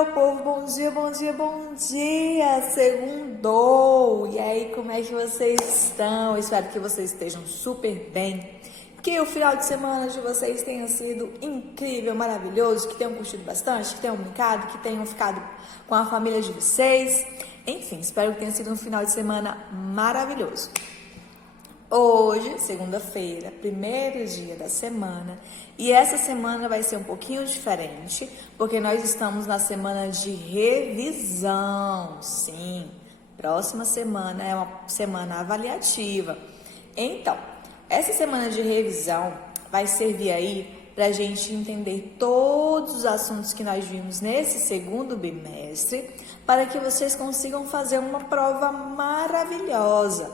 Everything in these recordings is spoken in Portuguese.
meu povo, bom dia, bom dia, bom dia, segundou, e aí, como é que vocês estão? Eu espero que vocês estejam super bem, que o final de semana de vocês tenha sido incrível, maravilhoso, que tenham curtido bastante, que tenham brincado, que tenham ficado com a família de vocês, enfim, espero que tenha sido um final de semana maravilhoso. Hoje, segunda-feira, primeiro dia da semana, e essa semana vai ser um pouquinho diferente, porque nós estamos na semana de revisão. Sim, próxima semana é uma semana avaliativa. Então, essa semana de revisão vai servir aí para a gente entender todos os assuntos que nós vimos nesse segundo bimestre, para que vocês consigam fazer uma prova maravilhosa.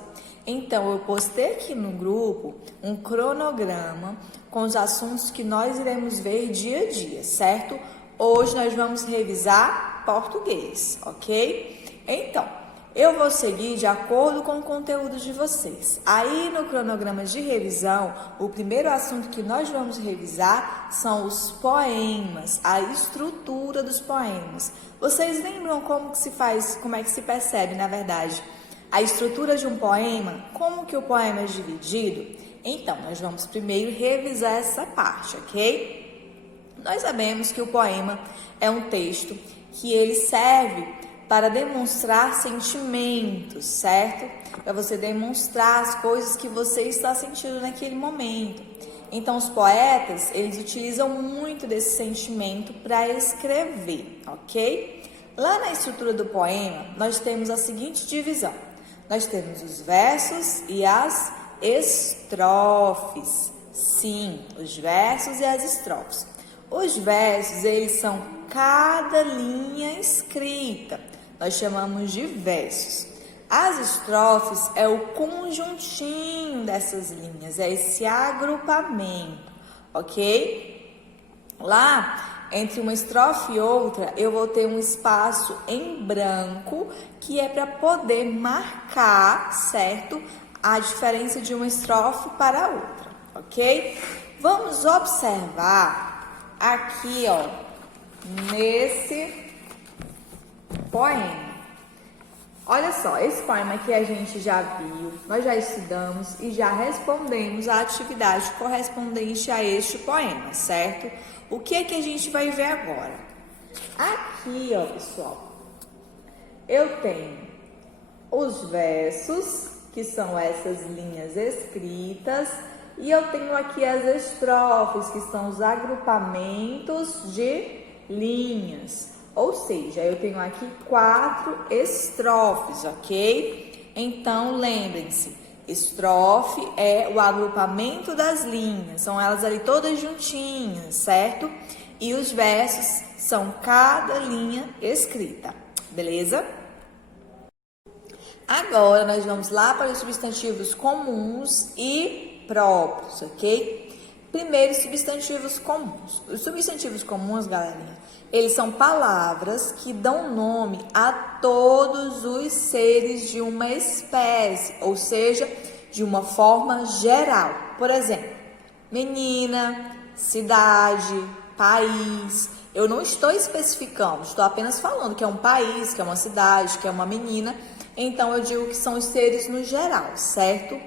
Então, eu postei aqui no grupo um cronograma com os assuntos que nós iremos ver dia a dia, certo? Hoje nós vamos revisar português, ok? Então, eu vou seguir de acordo com o conteúdo de vocês. Aí, no cronograma de revisão, o primeiro assunto que nós vamos revisar são os poemas, a estrutura dos poemas. Vocês lembram como que se faz, como é que se percebe, na verdade, a estrutura de um poema? Como que o poema é dividido? Então, nós vamos primeiro revisar essa parte, ok? Nós sabemos que o poema é um texto que ele serve para demonstrar sentimentos, certo? Para você demonstrar as coisas que você está sentindo naquele momento. Então, os poetas, eles utilizam muito desse sentimento para escrever, ok? Lá na estrutura do poema, nós temos a seguinte divisão. Nós temos os versos e as estrofes. Sim, os versos e as estrofes. Os versos, eles são cada linha escrita. Nós chamamos de versos. As estrofes é o conjuntinho dessas linhas, é esse agrupamento, ok? Lá, entre uma estrofe e outra, eu vou ter um espaço em branco, que é para poder marcar, certo? A diferença de uma estrofe para a outra, ok? Vamos observar aqui, ó, nesse poema. Olha só, esse poema aqui a gente já viu, nós já estudamos e já respondemos a atividade correspondente a este poema, certo? O que é que a gente vai ver agora? Aqui, ó, pessoal, eu tenho os versos, que são essas linhas escritas, e eu tenho aqui as estrofes, que são os agrupamentos de linhas. Ou seja, eu tenho aqui 4 estrofes, ok? Então, lembrem-se, estrofe é o agrupamento das linhas, são elas ali todas juntinhas, certo? E os versos são cada linha escrita, beleza? Agora, nós vamos lá para os substantivos comuns e próprios, ok? Primeiro, substantivos comuns. Os substantivos comuns, galerinha, eles são palavras que dão nome a todos os seres de uma espécie, ou seja, de uma forma geral. Por exemplo, menina, cidade, país. Eu não estou especificando, estou apenas falando que é um país, que é uma cidade, que é uma menina. Então, eu digo que são os seres no geral, certo?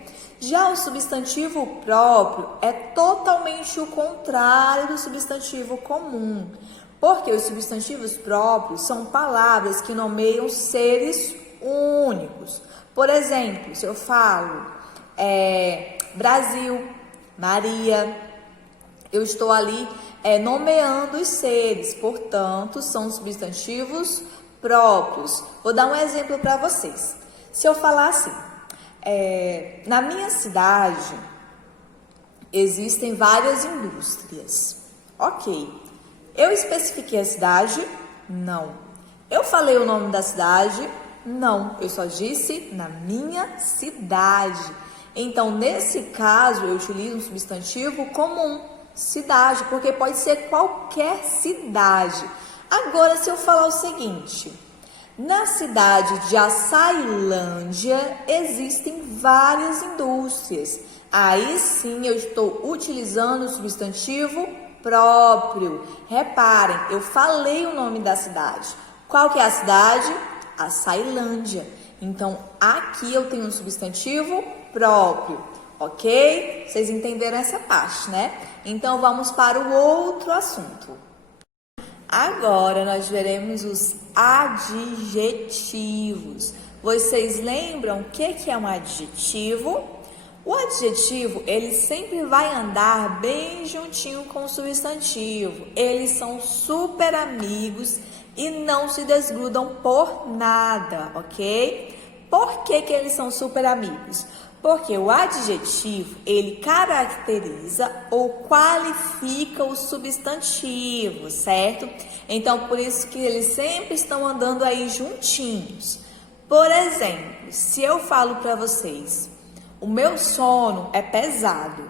Já o substantivo próprio é totalmente o contrário do substantivo comum, porque os substantivos próprios são palavras que nomeiam seres únicos. Por exemplo, se eu falo Brasil, Maria, eu estou ali nomeando os seres, portanto, são substantivos próprios. Vou dar um exemplo para vocês. Se eu falar assim, na minha cidade existem várias indústrias. Ok. Eu especifiquei a cidade? Não. Eu falei o nome da cidade? Não. Eu só disse na minha cidade. Então, nesse caso, eu utilizo um substantivo comum, cidade, porque pode ser qualquer cidade. Agora, se eu falar o seguinte, na cidade de Açailândia existem várias indústrias. Aí sim eu estou utilizando o substantivo próprio. Reparem, eu falei o nome da cidade. Qual que é a cidade? A Ceilândia. Então, aqui eu tenho um substantivo próprio, ok? Vocês entenderam essa parte, né? Então, vamos para o outro assunto. Agora, nós veremos os adjetivos. Vocês lembram o que é um adjetivo? O adjetivo, ele sempre vai andar bem juntinho com o substantivo. Eles são super amigos e não se desgrudam por nada, ok? Por que eles são super amigos? Porque o adjetivo, ele caracteriza ou qualifica o substantivo, certo? Então, por isso que eles sempre estão andando aí juntinhos. Por exemplo, se eu falo para vocês, o meu sono é pesado.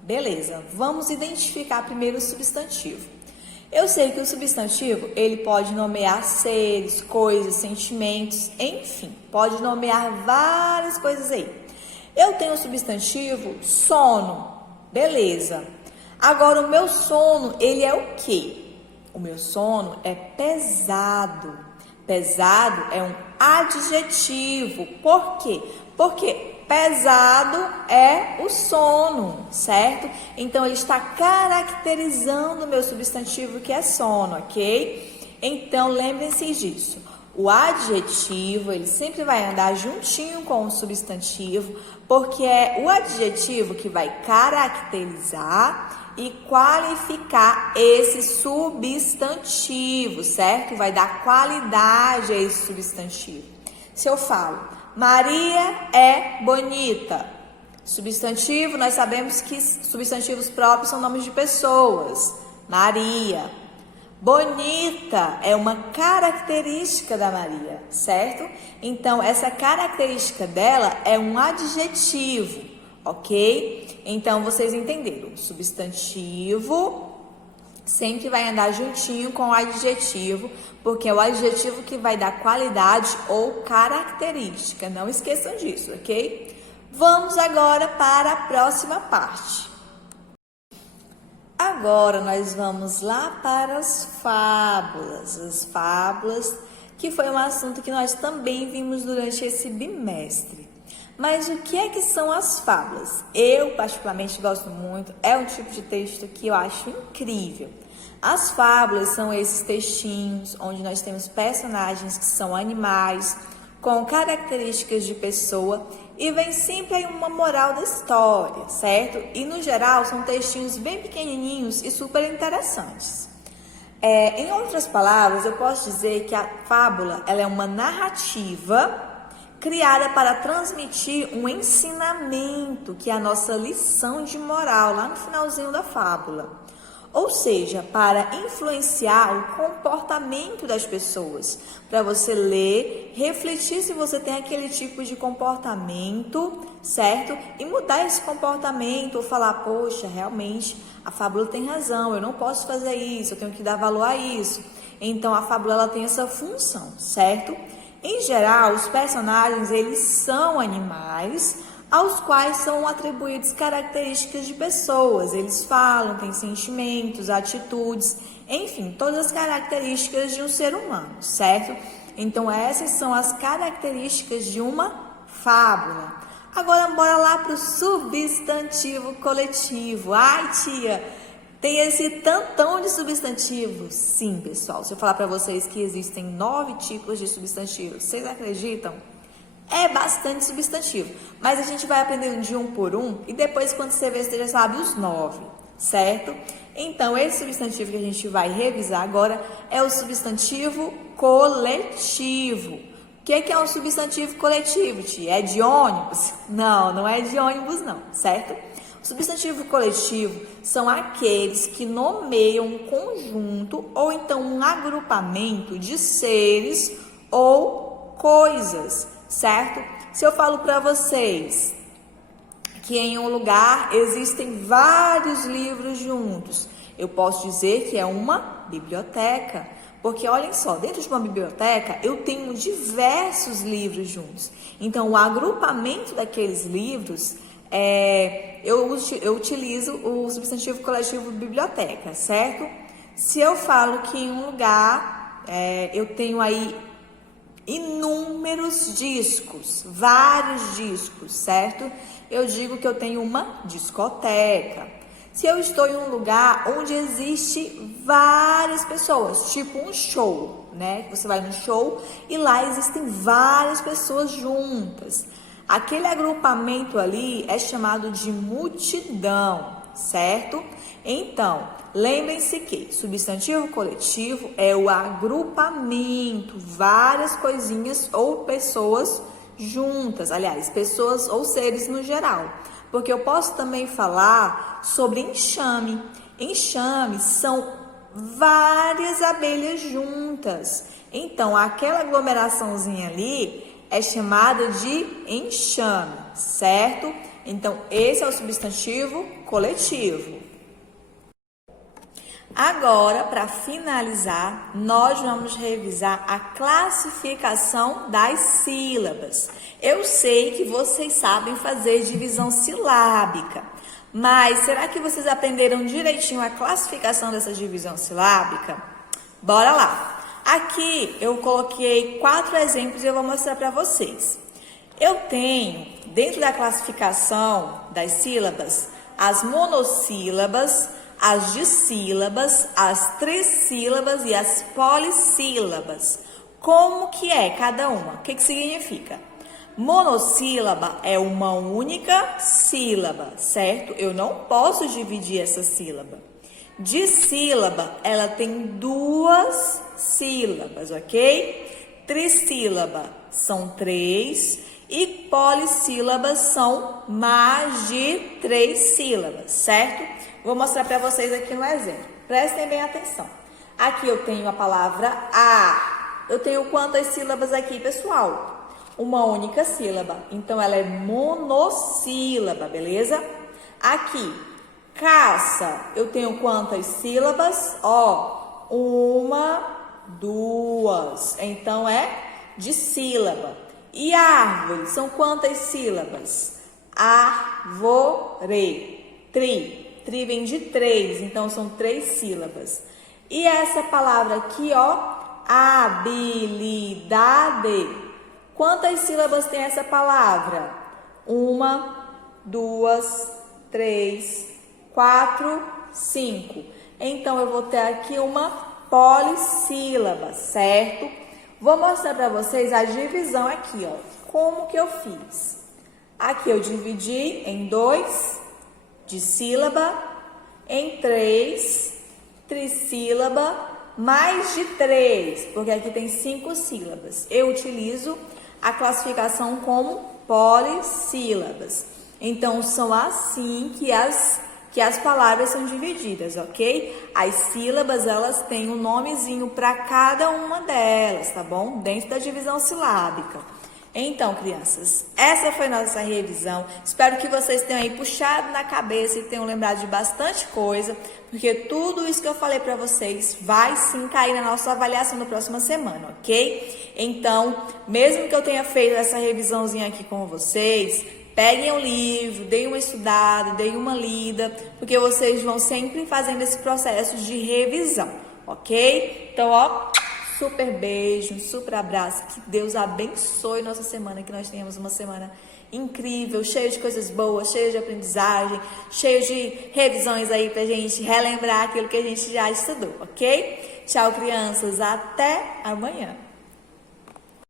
Beleza, vamos identificar primeiro o substantivo. Eu sei que o substantivo, ele pode nomear seres, coisas, sentimentos, enfim, pode nomear várias coisas aí. Eu tenho o substantivo sono, beleza. Agora, o meu sono, ele é o quê? O meu sono é pesado. Pesado é um adjetivo. Por quê? Porque pesado é o sono, certo? Então, ele está caracterizando o meu substantivo que é sono, ok? Então, lembrem-se disso. O adjetivo, ele sempre vai andar juntinho com o substantivo, porque é o adjetivo que vai caracterizar e qualificar esse substantivo, certo? Vai dar qualidade a esse substantivo. Se eu falo, Maria é bonita. Substantivo, nós sabemos que substantivos próprios são nomes de pessoas. Maria. Bonita é uma característica da Maria, certo? Então, essa característica dela é um adjetivo, ok? Então, vocês entenderam. Substantivo sempre vai andar juntinho com o adjetivo, porque é o adjetivo que vai dar qualidade ou característica. Não esqueçam disso, ok? Vamos agora para a próxima parte. Agora nós vamos lá para as fábulas, que foi um assunto que nós também vimos durante esse bimestre. Mas o que são as fábulas? Eu particularmente gosto muito, é um tipo de texto que eu acho incrível. As fábulas são esses textinhos onde nós temos personagens que são animais, com características de pessoa e vem sempre aí uma moral da história, certo? E no geral são textinhos bem pequenininhos e super interessantes. Em outras palavras, eu posso dizer que a fábula ela é uma narrativa criada para transmitir um ensinamento, que é a nossa lição de moral lá no finalzinho da fábula. Ou seja, para influenciar o comportamento das pessoas, para você ler, refletir se você tem aquele tipo de comportamento, certo? E mudar esse comportamento ou falar, poxa, realmente a fábula tem razão, eu não posso fazer isso, eu tenho que dar valor a isso. Então a fábula ela tem essa função, certo? Em geral, os personagens eles são animais, aos quais são atribuídas características de pessoas. Eles falam, têm sentimentos, atitudes, enfim, todas as características de um ser humano, certo? Então, essas são as características de uma fábula. Agora, bora lá para o substantivo coletivo. Ai, tia, tem esse tantão de substantivos? Sim, pessoal, se eu falar para vocês que existem 9 tipos de substantivos, vocês acreditam? É bastante substantivo, mas a gente vai aprendendo de um por um e depois quando você vê, você já sabe os 9, certo? Então, esse substantivo que a gente vai revisar agora é o substantivo coletivo. O que é um substantivo coletivo, tia? É de ônibus? Não, não é de ônibus não, certo? O substantivo coletivo são aqueles que nomeiam um conjunto ou então um agrupamento de seres ou coisas, certo? Se eu falo para vocês que em um lugar existem vários livros juntos, eu posso dizer que é uma biblioteca. Porque olhem só, dentro de uma biblioteca eu tenho diversos livros juntos. Então o agrupamento daqueles livros eu utilizo o substantivo coletivo biblioteca, certo? Se eu falo que em um lugar eu tenho aí inúmeros discos, vários discos, certo? Eu digo que eu tenho uma discoteca. Se eu estou em um lugar onde existe várias pessoas, tipo um show, né? Você vai no show e lá existem várias pessoas juntas. Aquele agrupamento ali é chamado de multidão, certo? Então, lembrem-se que substantivo coletivo é o agrupamento, várias coisinhas ou pessoas juntas, aliás, pessoas ou seres no geral. Porque eu posso também falar sobre enxame. Enxame são várias abelhas juntas. Então, aquela aglomeraçãozinha ali é chamada de enxame, certo? Então, esse é o substantivo coletivo. Agora, para finalizar, nós vamos revisar a classificação das sílabas. Eu sei que vocês sabem fazer divisão silábica, mas será que vocês aprenderam direitinho a classificação dessa divisão silábica? Bora lá! Aqui eu coloquei 4 exemplos e eu vou mostrar para vocês. Eu tenho, dentro da classificação das sílabas, as monossílabas, as dissílabas, as trissílabas e as polissílabas. Como que é cada uma? O que significa? Monossílaba é uma única sílaba, certo? Eu não posso dividir essa sílaba. Dissílaba, ela tem 2 sílabas, ok? Trissílaba são 3 e polissílabas são mais de 3 sílabas, certo? Vou mostrar para vocês aqui no exemplo. Prestem bem atenção. Aqui eu tenho a palavra a. Eu tenho quantas sílabas aqui, pessoal? Uma única sílaba. Então, ela é monossílaba, beleza? Aqui, caça. Eu tenho quantas sílabas? Ó, 1, 2. Então, é dissílaba. E árvore, são quantas sílabas? Árvore. Tri vem de 3, então são 3 sílabas. E essa palavra aqui, ó, habilidade. Quantas sílabas tem essa palavra? 1, 2, 3, 4, 5. Então, eu vou ter aqui uma polissílaba, certo? Vou mostrar para vocês a divisão aqui, ó. Como que eu fiz? Aqui eu dividi em 2, dissílaba, em 3, trissílaba, mais de 3, porque aqui tem 5 sílabas. Eu utilizo a classificação como polissílabas. Então, são assim que as palavras são divididas, ok? As sílabas, elas têm um nomezinho para cada uma delas, tá bom? Dentro da divisão silábica. Então, crianças, essa foi nossa revisão. Espero que vocês tenham aí puxado na cabeça e tenham lembrado de bastante coisa, porque tudo isso que eu falei para vocês vai sim cair na nossa avaliação na próxima semana, ok? Então, mesmo que eu tenha feito essa revisãozinha aqui com vocês, peguem o livro, deem uma estudada, deem uma lida, porque vocês vão sempre fazendo esse processo de revisão, ok? Então, ó, super beijo, um super abraço, que Deus abençoe nossa semana, que nós tenhamos uma semana incrível, cheia de coisas boas, cheia de aprendizagem, cheia de revisões aí pra gente relembrar aquilo que a gente já estudou, ok? Tchau, crianças, até amanhã!